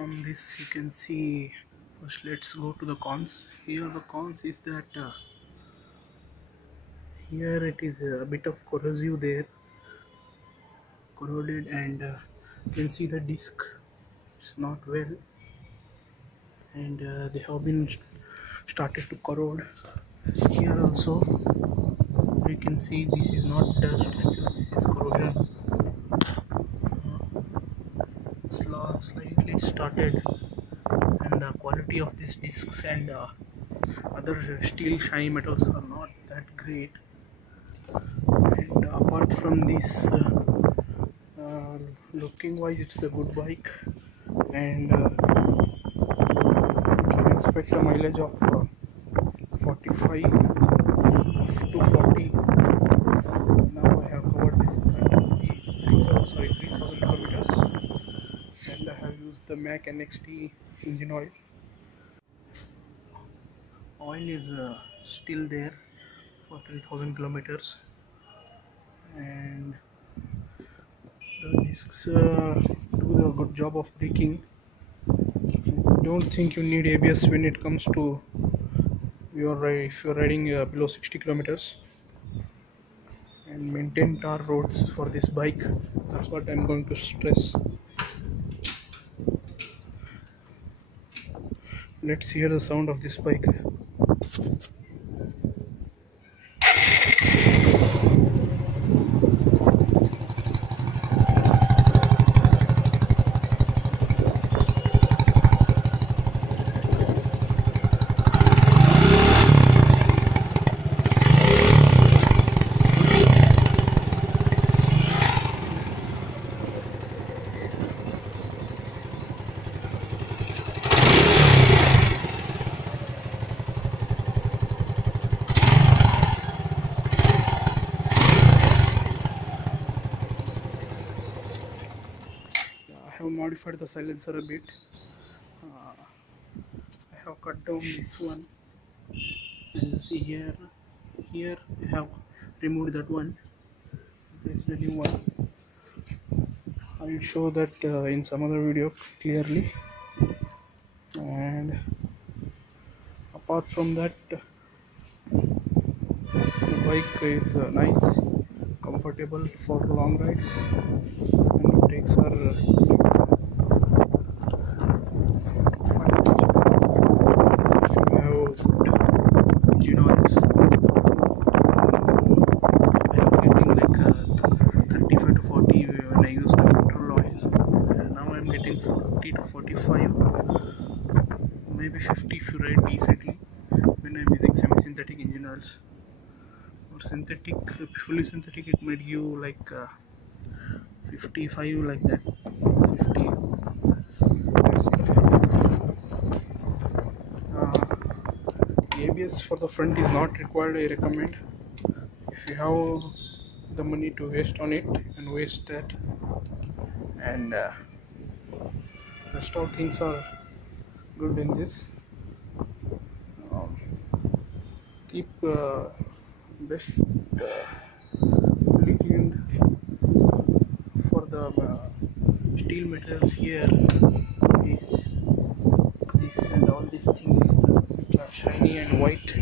from this you can see. First let's go to the cons. Here the cons is that here it is a bit of corrosive there, corroded, and you can see the disc is not well, and they have been started to corrode. Here also you can see this is not dust, actually this is corrosion. Slightly started, and the quality of these discs and other steel shiny metals are not that great. And apart from this, looking wise it's a good bike, and you can expect a mileage of 45 to 40. Now I have covered this 3,000 kilometers, and I have used the Mac NXT engine oil. Oil is still there for 3,000 kilometers, and the discs do a good job of braking. Don't think you need ABS when it comes to if you're riding below 60 kilometers. And maintain tar roads for this bike, that's what I'm going to stress. Let's hear the sound of this bike. Modified the silencer a bit. I have cut down this one, and you see here I have removed that one. This is the new one. I will show that in some other video clearly. And apart from that, the bike is nice, comfortable for long rides, and the brakes are maybe 50 if you ride decently when I'm using semi-synthetic engine oils. Or synthetic, fully synthetic, it might give like 55, like that. 50. ABS for the front is not required, I recommend. If you have the money to waste on it, and waste that, and rest all things are good in this. Keep best fully cleaned for the steel materials here. This and all these things which are shiny and white.